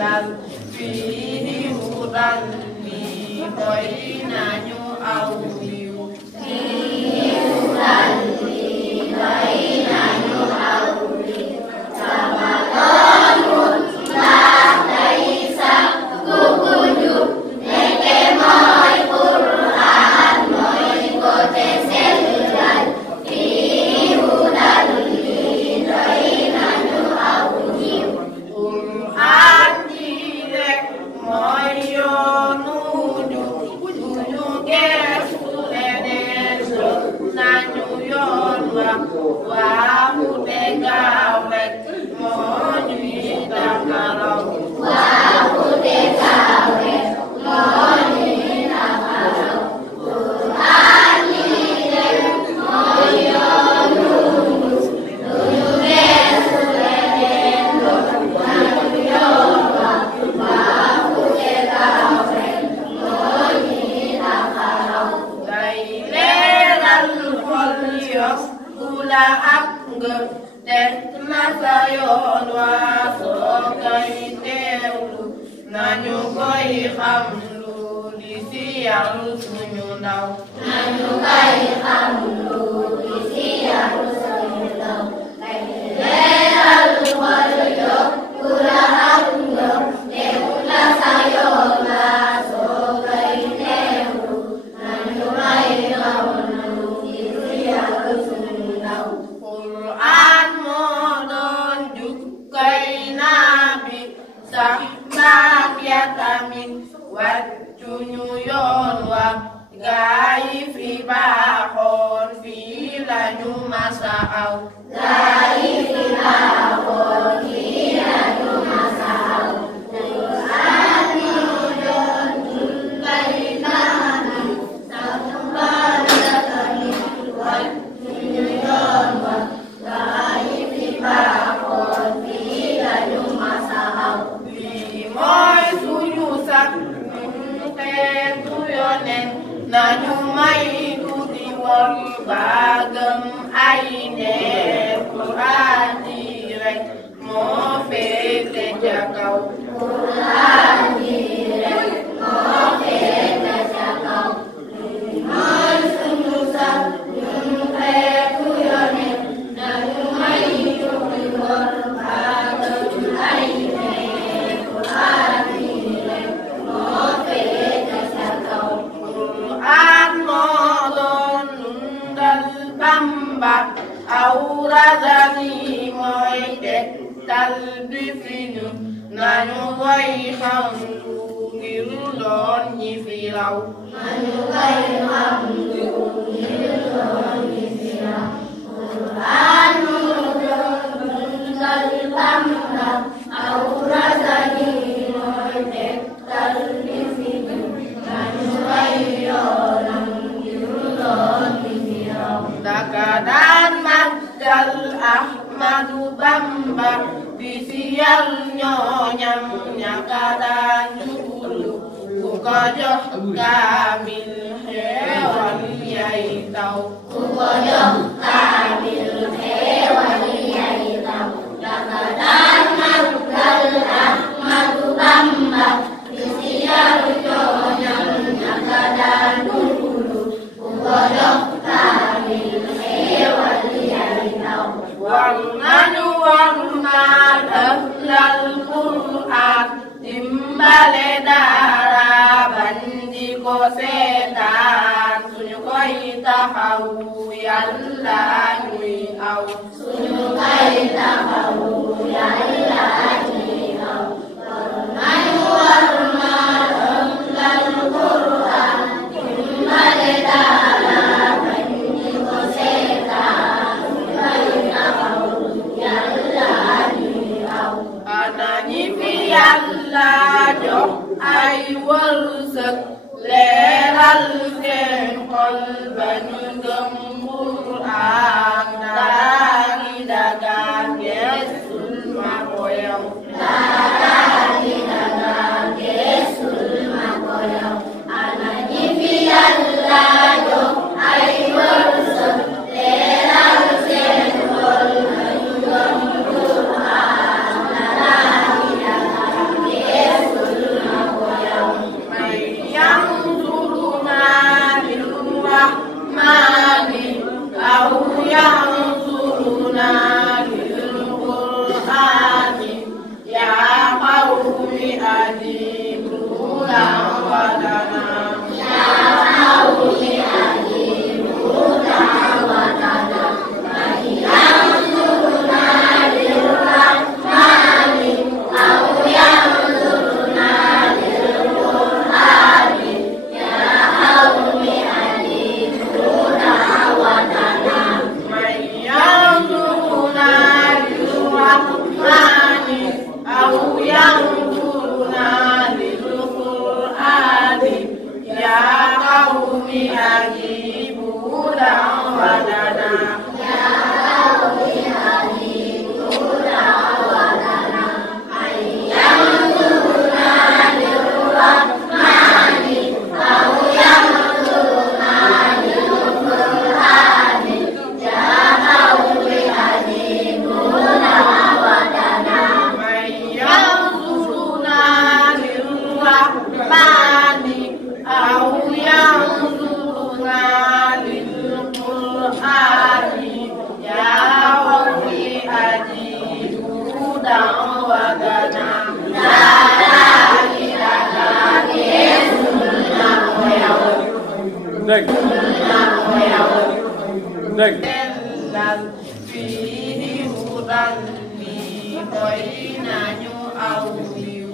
lal fiihi hudan li doy nañu aw yiw fiihi hudan li doy nañu aw yiw sabaloon ndax day sax ku ko jub nekke mooy Qur'an mooy ko te sellal fiihi hudan li doy nañu aw yiw Qur'an ji rek mooy yoonu jub duñu geesu leneen sot nañu yoon wa waaxu te gaaw rek moo ñuy taxaraw waaxu te gaaw rek moo ñuy taxaraw Qur'an ji rek mooy yoonu jub duñu geesu leneen sot nañu yoon wa waaxu te gaaw rek moo ñuy taxaraw day leeral xol yokku la ak ngëm teg na sa yoon waa soo koy teewlu nañu koy xamlu di si yar suñu ndaw nañu koy xamlu di si yar suñu ndaw day leeral xol yokku la ak ngëm teg na sa yoon waa soo koy teewlu nañu koy xamlu di si yar suñu ndaw Qur'an moo doon jukkay nabi sax baat ya tamit wàccuñu yoon wa gaay fi baaxoon fii lañu masa aw gaay fi baaxoon fii lañu masa aw Qur'an moo doon jukkay nabi sax baat ya tamit wàccuñu yoon wa gaay fi baaxoon fii lañu masa aw lii mooy suñu sax xeetu yonen nañu may tuuti wol baagam ay ne Qur'an ji rek moo féete ca kaw Qur'an ji rek moo féete ca kaw mooy suñu sax xeetu yonen nañu may tuuti wol baagam ay ne Qur'an ji rek moo féete ca kaw Qur'an moo doon dundal Bamba aw razali mooy tegtal bi fi ñun nañu koy xamlu ngir doon ñi fi raw nañu koy xamlu ngir doon ñi fi raw Qur'an moo doon dundal Bamba aw razali mooy tegtal bi fi ñun nañu koy yoonam ngir doon ñi fi raw daka daan màggal Ahmadu Bamba di siyal ñooñam ñaka daan jublu ku ko jox kaamil xeewal yay taw ku ko jox kaamil xeewal yay taw daka daan màggal Ahmadu Bamba di siyal ñooñam ñaka daan jublu ku ko jox kaamil xeewal yay taw war nañu war naa ahlal Qur'an dimbale daara bañ di ko seetaan suñu koy taxawu Yàlla ñuy aw suñu koy taxawu Yàlla ñuy aw war nañu war naa ahlal Qur'an dimbale daara bañ di ko seetaan suñu koy taxawu Yàlla ñuy aw ana ñi fi Yàlla jox ay wërsëg leeral seen xol ba ñu gëm Qur'an daa ngi dagaan geesul ma ko yow daa ngi dagaan geesul ma ko yow ana ñi fi Yàlla jox ay wërsëg leeral seen xol ba ñu gëm Qur'an daa ngi dagaan Dégg dégg fii hudan bi doy nañu aw yiw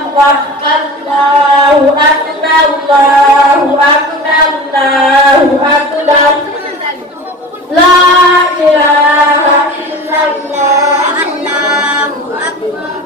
Allah, Allahu Akbar, Allahu Akbar, Allahu Akbar. La ilaha illallah, Allahu Akbar.